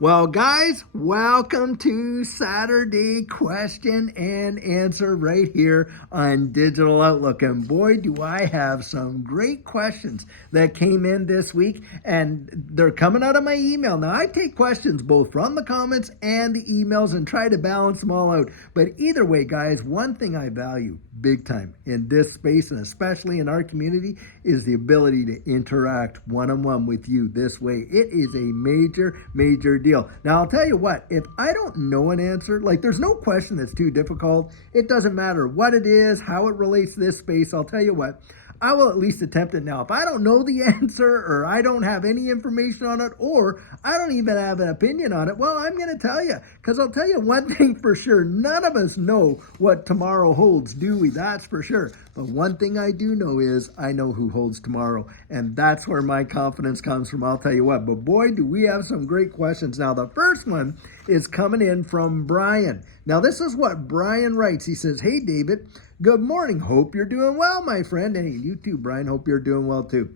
Well, guys, welcome to Saturday question and answer right here on Digital Outlook. And boy, do I have some great questions that came in this week, and they're coming out of my email. Now, I take questions both from the comments and the emails and try to balance them all out. But either way, guys, one thing I value big time in this space, and especially in our community, is the ability to interact one-on-one with you this way. It is a major deal. Now, I'll tell you what, if I don't know an answer, like there's no question that's too difficult. It doesn't matter what it is, how it relates to this space. I'll tell you what, I will at least attempt it now. If I don't know the answer, or I don't have any information on it, or I don't even have an opinion on it, well, I'm going to tell you. Because I'll tell you one thing for sure, none of us know what tomorrow holds, do we? That's for sure. But one thing I do know is I know who holds tomorrow. And that's where my confidence comes from, I'll tell you what. But boy, do we have some great questions. Now, the first one is coming in from Brian. Now, this is what Brian writes. He says, "Hey, David, good morning. Hope you're doing well, my friend." And you too, Brian. Hope you're doing well, too.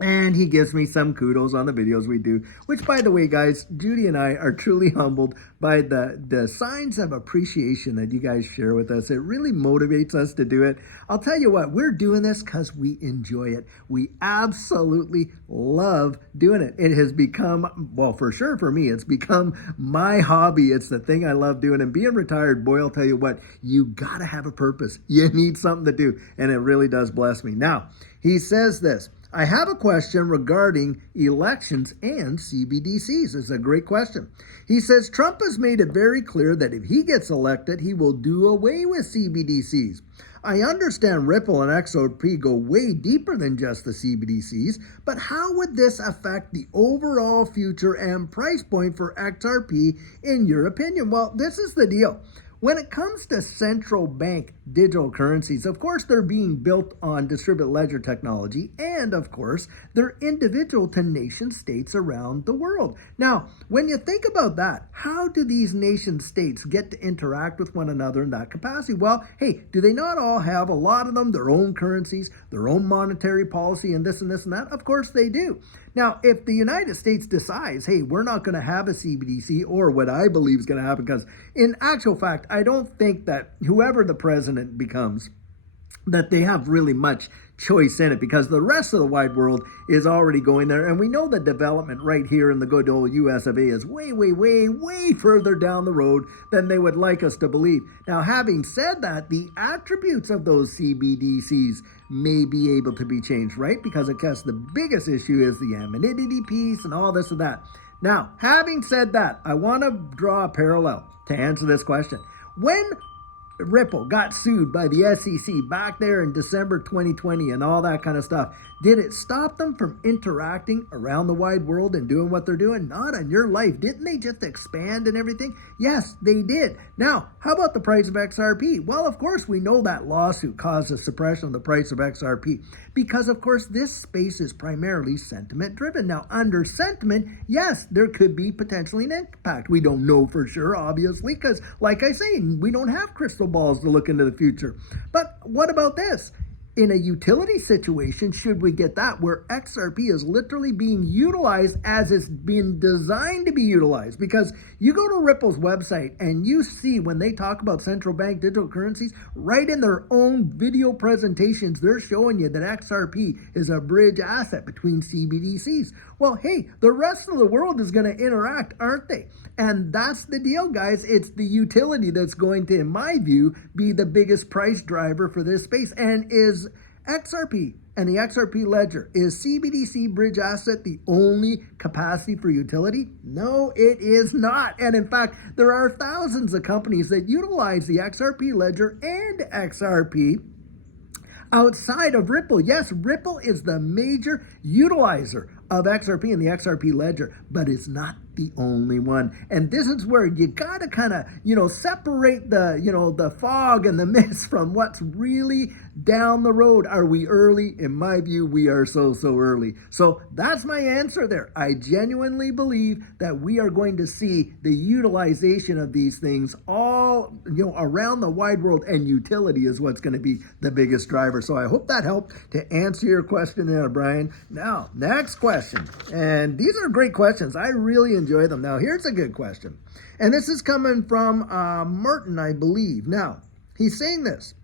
And he gives me some kudos on the videos we do, which, by the way, guys, Judy and I are truly humbled by the signs of appreciation that you guys share with us. It really motivates us to do it. I'll tell you what, we're doing this because we enjoy it. We absolutely love doing it. It has become, well, for sure for me, it's become my hobby. It's the thing I love doing. And being retired, boy, I'll tell you what, you got to have a purpose. You need something to do. And it really does bless me. Now, he says this: "I have a question regarding elections and CBDCs." It's a great question. He says, "Trump has made it very clear that if he gets elected, he will do away with CBDCs. I understand Ripple and XRP go way deeper than just the CBDCs, but how would this affect the overall future and price point for XRP in your opinion?" Well, this is the deal. When it comes to central bank digital currencies, of course, they're being built on distributed ledger technology, and of course, they're individual to nation states around the world. Now, when you think about that, how do these nation states get to interact with one another in that capacity? Well, hey, do they not all have, a lot of them, their own currencies, their own monetary policy, and this and this and that? Of course they do. Now, if the United States decides, hey, we're not going to have a CBDC, or what I believe is going to happen, because in actual fact, I don't think that whoever the president becomes, that they have really much choice in it, because the rest of the wide world is already going there. And we know the development right here in the good old US of A is way further down the road than they would like us to believe. Now, having said that, the attributes of those CBDCs may be able to be changed, right? Because I guess the biggest issue is the anonymity piece and all this and that. Now, having said that, I want to draw a parallel to answer this question. When Ripple got sued by the SEC back there in December 2020 and all that kind of stuff, did it stop them from interacting around the wide world and doing what they're doing? Not on your life. Didn't they just expand and everything? Yes, they did. Now, how about the price of XRP? Well, of course, we know that lawsuit caused a suppression of the price of XRP because, of course, this space is primarily sentiment driven. Now, under sentiment, yes, there could be potentially an impact. We don't know for sure, obviously, because like I say, we don't have crystal balls to look into the future. But what about this? In a utility situation, should we get that, where XRP is literally being utilized as it's been designed to be utilized? Because you go to Ripple's website and you see when they talk about central bank digital currencies, right in their own video presentations, they're showing you that XRP is a bridge asset between CBDCs. Well, hey, the rest of the world is going to interact, aren't they? And that's the deal, guys. It's the utility that's going to, in my view, be the biggest price driver for this space. And is XRP and the XRP ledger, is CBDC bridge asset the only capacity for utility? No, it is not. And in fact, there are thousands of companies that utilize the XRP ledger and XRP outside of Ripple. Yes, Ripple is the major utilizer of XRP and the XRP ledger, but it's not the only one. And this is where you gotta kind of, separate the, the fog and the mist from what's really down the road. Are we early? In my view, we are so early. So that's my answer there. I genuinely believe that we are going to see the utilization of these things all, around the wide world, and utility is what's going to be the biggest driver. So I hope that helped to answer your question there, Brian. Now, next question. And these are great questions. I really enjoy them. Now, here's a good question. And this is coming from Martin, I believe. Now, he's saying this.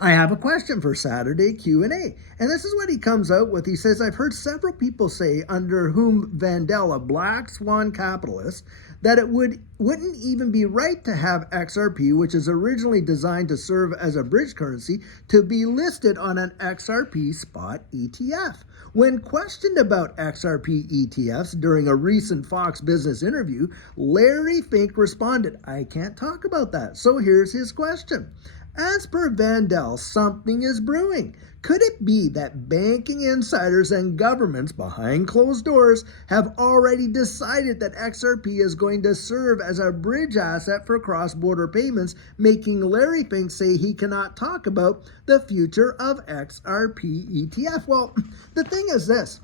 I have a question for Saturday Q&A. And this is what he comes out with. He says, I've heard several people say, under whom Vandell, a black swan capitalist, that it wouldn't even be right to have XRP, which is originally designed to serve as a bridge currency, to be listed on an XRP spot ETF. When questioned about XRP ETFs during a recent Fox Business interview, Larry Fink responded, I can't talk about that. So here's his question. As per Vandell, something is brewing. Could it be that banking insiders and governments behind closed doors have already decided that XRP is going to serve as a bridge asset for cross-border payments, making Larry Fink say he cannot talk about the future of XRP ETF? Well, the thing is this.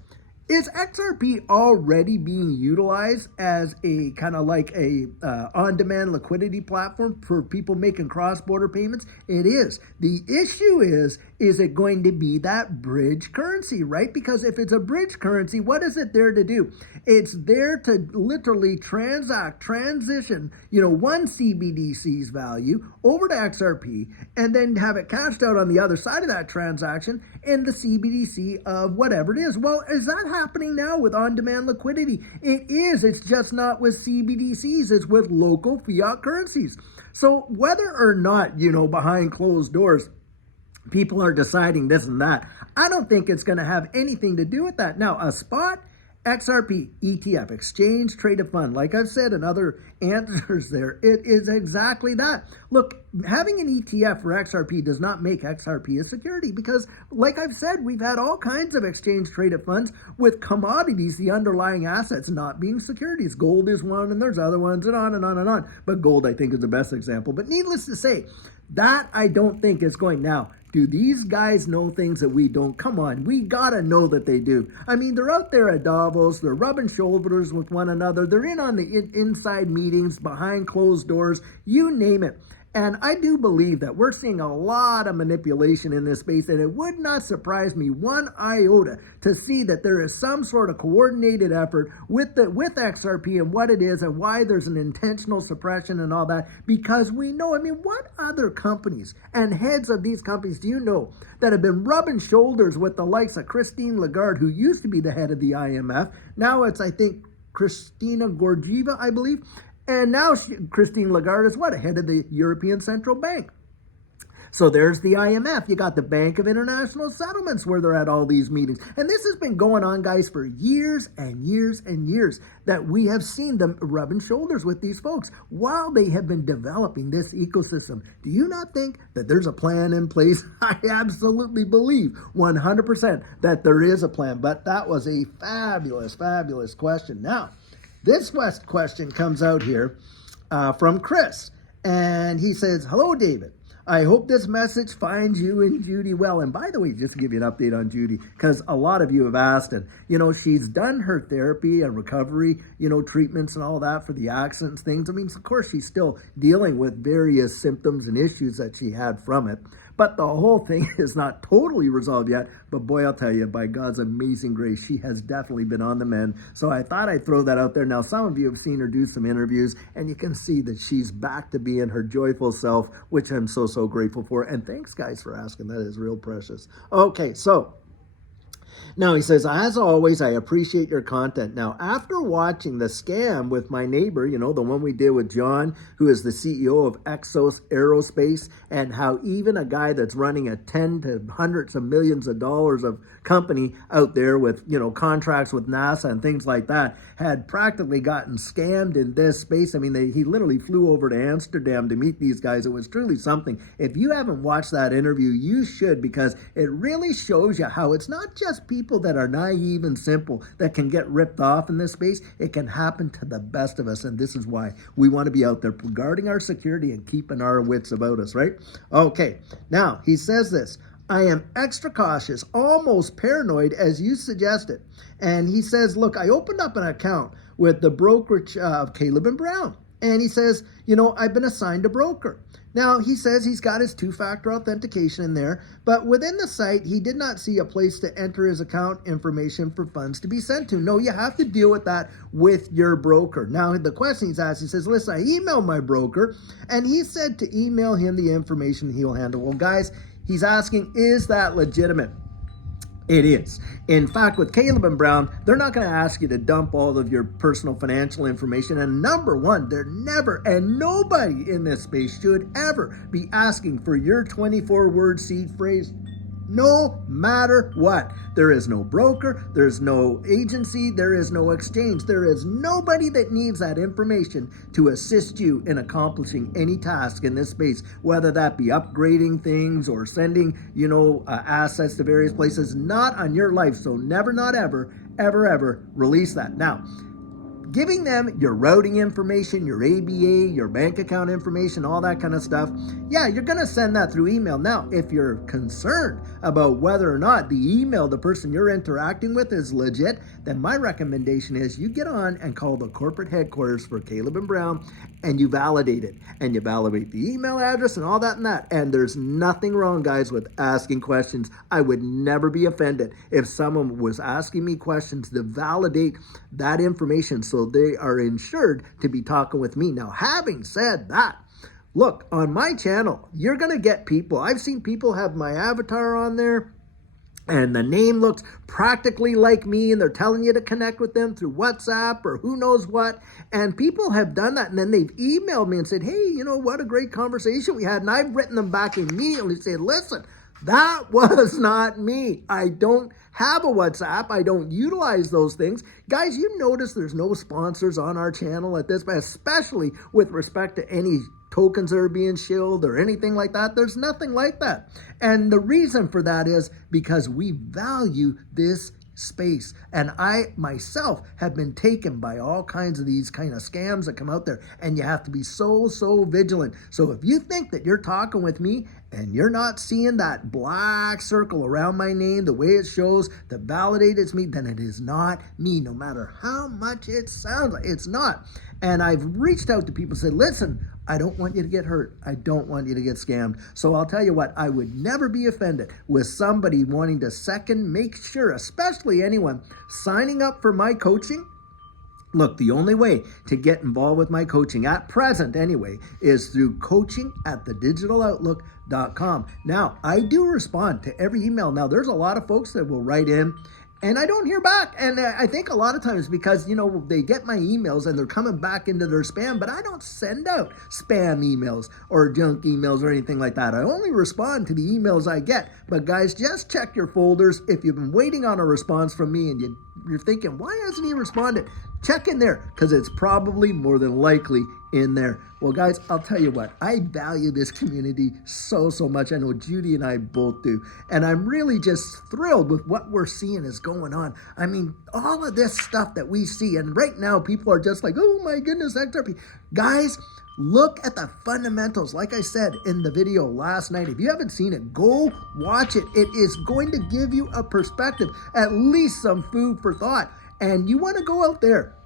Is XRP already being utilized as a kind of like a on-demand liquidity platform for people making cross-border payments? It is. The issue is it going to be that bridge currency, right? Because if it's a bridge currency, what is it there to do? It's there to literally transition, one CBDC's value over to XRP and then have it cashed out on the other side of that transaction in the CBDC of whatever it is. Well, is that happening now with on-demand liquidity? It is. It's just not with CBDCs. It's with local fiat currencies. So whether or not, behind closed doors, people are deciding this and that, I don't think it's going to have anything to do with that. Now, a spot XRP ETF, exchange traded fund, like I've said in other answers there, it is exactly that. Look, having an ETF for XRP does not make XRP a security because, like I've said, we've had all kinds of exchange traded funds with commodities, the underlying assets, not being securities. Gold is one, and there's other ones, and on and on and on. But gold, I think, is the best example. But needless to say, that I don't think is going. Now, do these guys know things that we don't? Come on, we gotta know that they do. I mean, they're out there at Davos, they're rubbing shoulders with one another, they're in on the inside meetings, behind closed doors, you name it. And I do believe that we're seeing a lot of manipulation in this space, and it would not surprise me one iota to see that there is some sort of coordinated effort with XRP and what it is and why there's an intentional suppression and all that, because we know, what other companies and heads of these companies do you know that have been rubbing shoulders with the likes of Christine Lagarde, who used to be the head of the IMF, now it's, I think, Christina Georgieva, I believe. And now Christine Lagarde is head of the European Central Bank. So there's the IMF. You got the Bank of International Settlements where they're at all these meetings. And this has been going on, guys, for years and years and years that we have seen them rubbing shoulders with these folks while they have been developing this ecosystem. Do you not think that there's a plan in place? I absolutely believe 100% that there is a plan. But that was a fabulous, fabulous question. Now, this question comes out here from Chris, and he says, hello, David. I hope this message finds you and Judy well. And by the way, just to give you an update on Judy, because a lot of you have asked, and, she's done her therapy and recovery, treatments and all that for the accidents, things. Of course, she's still dealing with various symptoms and issues that she had from it. But the whole thing is not totally resolved yet. But boy, I'll tell you, by God's amazing grace, she has definitely been on the mend. So I thought I'd throw that out there. Now, some of you have seen her do some interviews, and you can see that she's back to being her joyful self, which I'm so grateful for. And thanks, guys, for asking. That is real precious. Okay, so now he says, as always, I appreciate your content. Now, after watching the scam with my neighbor, the one we did with John, who is the CEO of Exos Aerospace, and how even a guy that's running a 10 to hundreds of millions of dollars of company out there with, contracts with NASA and things like that, had practically gotten scammed in this space. He literally flew over to Amsterdam to meet these guys. It was truly something. If you haven't watched that interview, you should, because it really shows you how it's not just just people that are naive and simple that can get ripped off in this space. It can happen to the best of us, and this is why we want to be out there guarding our security and keeping our wits about us, right? Okay, now he says this: I am extra cautious, almost paranoid, as you suggested. And he says, look, I opened up an account with the brokerage of Caleb and Brown. And he says, I've been assigned a broker. Now, he says he's got his two-factor authentication in there, but within the site, he did not see a place to enter his account information for funds to be sent to. No, you have to deal with that with your broker. Now, the question he's asked, he says, listen, I emailed my broker, and he said to email him the information he'll handle. Well, guys, he's asking, is that legitimate? It is. In fact, with Caleb and Brown, they're not going to ask you to dump all of your personal financial information. And number one, they're never, and nobody in this space should ever be asking for your 24-word seed phrase. No matter what. There is no broker, there's no agency, there is no exchange. There is nobody that needs that information to assist you in accomplishing any task in this space, whether that be upgrading things or sending, assets to various places, not on your life. So never, not ever, ever release that. Now, giving them your routing information, your ABA, your bank account information, all that kind of stuff, yeah, you're going to send that through email. Now, if you're concerned about whether or not the email, the person you're interacting with, is legit, then my recommendation is you get on and call the corporate headquarters for Caleb and Brown, and you validate it. And you validate the email address and all that and that. And there's nothing wrong, guys, with asking questions. I would never be offended if someone was asking me questions to validate that information so they are insured to be talking with me. Now, having said that, look, on my channel, you're going to get people. I've seen people have my avatar on there, and the name looks practically like me, and they're telling you to connect with them through WhatsApp or who knows what. And people have done that, and then they've emailed me and said, hey, what a great conversation we had. And I've written them back immediately and said, listen, that was not me. I don't have a WhatsApp. I don't utilize those things. Guys, you notice there's no sponsors on our channel at this, but especially with respect to any tokens that are being shilled or anything like that. There's nothing like that. And the reason for that is because we value this space. And I myself have been taken by all kinds of these kind of scams that come out there, and you have to be so vigilant. So if you think that you're talking with me and you're not seeing that black circle around my name, the way it shows to validate it's me, then it is not me, no matter how much it sounds like. It's not. And I've reached out to people and said, listen, I don't want you to get hurt. I don't want you to get scammed. So I'll tell you what, I would never be offended with somebody wanting to make sure, especially anyone signing up for my coaching. Look, the only way to get involved with my coaching, at present anyway, is through coaching@thedigitaloutlook.com. Now, I do respond to every email. Now, there's a lot of folks that will write in, and I don't hear back. And I think a lot of times because, they get my emails and they're coming back into their spam, but I don't send out spam emails or junk emails or anything like that. I only respond to the emails I get. But guys, just check your folders. If you've been waiting on a response from me and you're thinking, why hasn't he responded? Check in there, because it's probably more than likely in there. Well, guys, I'll tell you what, I value this community so much. I know Judy and I both do. And I'm really just thrilled with what we're seeing is going on. I mean, all of this stuff that we see, and right now people are just like, oh my goodness, XRP. Guys, look at the fundamentals. Like I said in the video last night, if you haven't seen it, go watch it. It is going to give you a perspective, at least some food for thought. And you want to go out there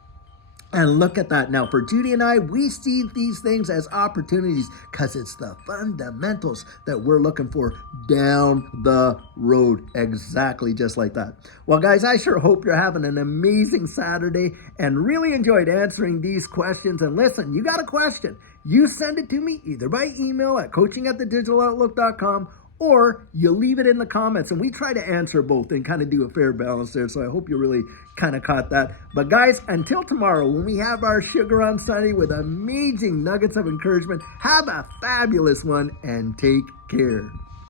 and look at that. Now, for Judy and I, we see these things as opportunities because it's the fundamentals that we're looking for down the road, exactly just like that. Well, guys, I sure hope you're having an amazing Saturday and really enjoyed answering these questions. And listen, you got a question, you send it to me either by email at coaching@thedigitaloutlook.com, or you leave it in the comments, and we try to answer both and kind of do a fair balance there. So I hope you really kind of caught that. But guys, until tomorrow, when we have our Sugar on Sunday with amazing nuggets of encouragement, have a fabulous one and take care.